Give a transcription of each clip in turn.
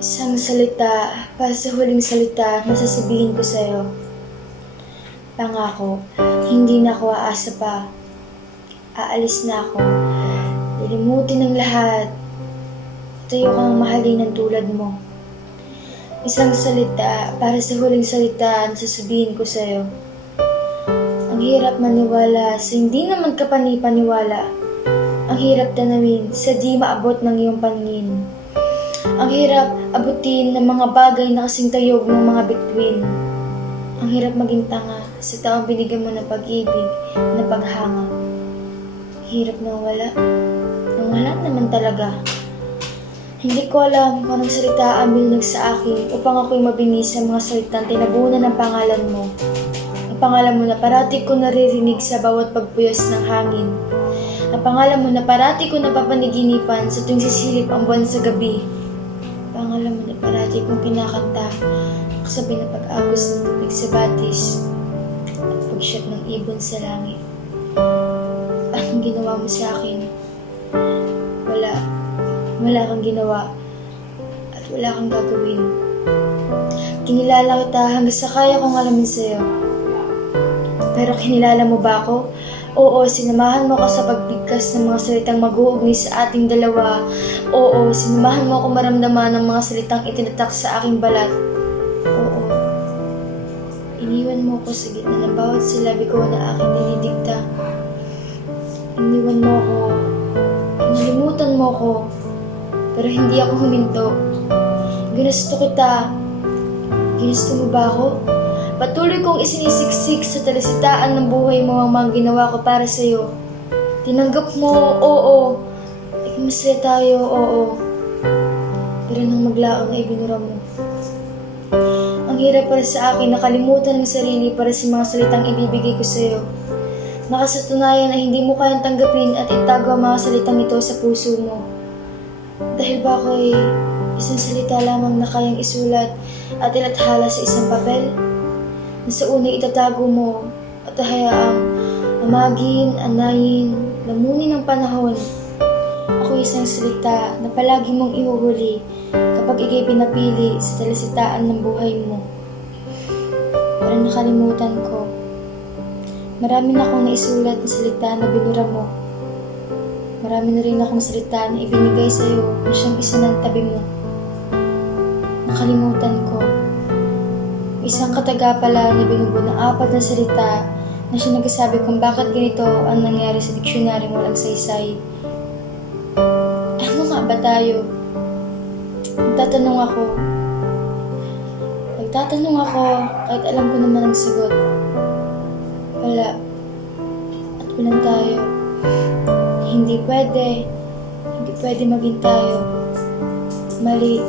Isang salita para sa huling salita na sasabihin ko sa'yo. Pangako, hindi na ako aasa pa. Aalis na ako. Lilimutin ang lahat. Tayo kang mahalin ng tulad mo. Isang salita para sa huling salita na sasabihin ko sa'yo. Ang hirap maniwala sa hindi naman ka panipaniwala. Ang hirap tanawin sa di maabot ng iyong paningin. Ang hirap abutin ng mga bagay na kasing tayog ng mga bituin. Ang hirap maging tanga sa taong binigyan mo ng pag-ibig, na paghanga. Hirap na wala. Nang wala naman talaga. Hindi ko alam kung anong salita ang binunag sa akin upang ako'y mabinis sa mga salitang tinabunan ng pangalan mo. Ang pangalan mo na parati ko naririnig sa bawat pagpuyos ng hangin. Ang pangalan mo na parati ko napapaniginipan sa tuwing sisilip ang buwan sa gabi. Pangalan mo na parati kong kinakanta kasabi ng pag-agos ng tubig sa batis at pagsyat ng ibon sa langit. Anong ginawa mo sa akin? Wala. Wala kang ginawa. At wala kang gagawin. Kinilala kita hanggang sa kaya kong alamin sa'yo. Pero kinilala mo ba ako? Oo, sinamahan mo ako sa pagbigkas ng mga salitang mag-uugnay sa ating dalawa. Oo, sinamahan mo ako maramdaman ng mga salitang itinatak sa aking balat. Oo. Iniwan mo ako sa gitna ng bawat silabi ko na aking dinidikta. Iniwan mo ako. Inalimutan mo ako. Pero hindi ako huminto. Ginusto kita. Ginusto mo ba ako? Patuloy kong isinisiksik sa talasitaan ng buhay mo ang mga ginawa ko para sa'yo. Tinanggap mo, oo. Naging masaya tayo, oo. Pero nang maglaon ay binura mo. Ang hirap para sa akin nakalimutan ng sarili para sa mga salitang ibibigay ko sa'yo. Nakasatunayan ay hindi mo kayang tanggapin at itago ang mga salitang ito sa puso mo. Dahil ba ako'y isang salita lamang na kayang isulat at ilathala sa isang papel? Na sa unay itatago mo at hayaang amagin, anayin, lamunin ng panahon. Ako isang salita na palagi mong ihuhuli kapag ikay pinapili sa talasitaan ng buhay mo. Pero nakalimutan ko. Marami na akong naisulat na salita na binura mo. Marami na rin akong salita na ibinigay sa'yo na siyang isa ng tabi mo. Nakalimutan ko. Isang kataga pala na binubuo ng apat na salita na siya nagsasabi kung bakit ganito ang nangyari sa diksyonaryong walang saysay. Ano nga ba tayo? Nagtatanong ako. Nagtatanong ako kahit alam ko naman ang sagot. Wala. At walang tayo. Hindi pwede. Hindi pwede maging tayo. Mali.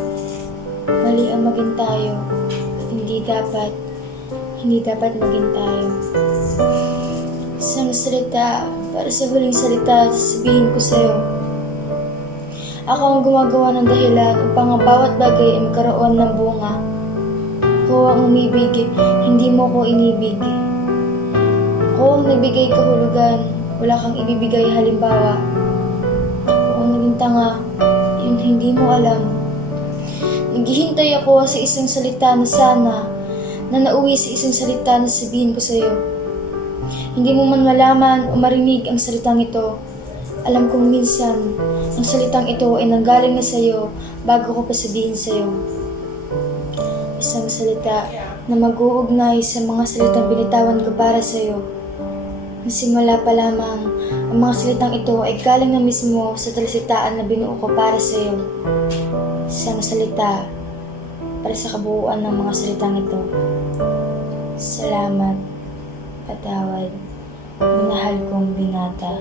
Mali ang maging tayo dapat, hindi dapat maging tayo. Isang salita, para sa huling salita, sasabihin ko sa'yo. Ako ang gumagawa ng dahilan upang ang bawat bagay ay magkaroon ng bunga. Ako ang umibig, hindi mo ko inibig. Ako ang nagbigay kahulugan, wala kang ibibigay halimbawa. Ako ang naging tanga, yun hindi mo alam. Naghihintay ako sa isang salita na sana na nauwi sa isang salita na sabihin ko sa iyo. Hindi mo man malaman o marinig ang salitang ito. Alam kong minsan, ang salitang ito ay nanggaling na sa iyo bago ko pa sabihin sa iyo. Isang salita na mag-uugnay sa mga salitang binitawan ko para sa iyo. Nasimula pa lamang, ang mga salitang ito ay galing na mismo sa talasitaan na binuo ko para sa iyo isang salita para sa kabuuan ng mga salitang ito. Salamat, patawad, minahal kong binata.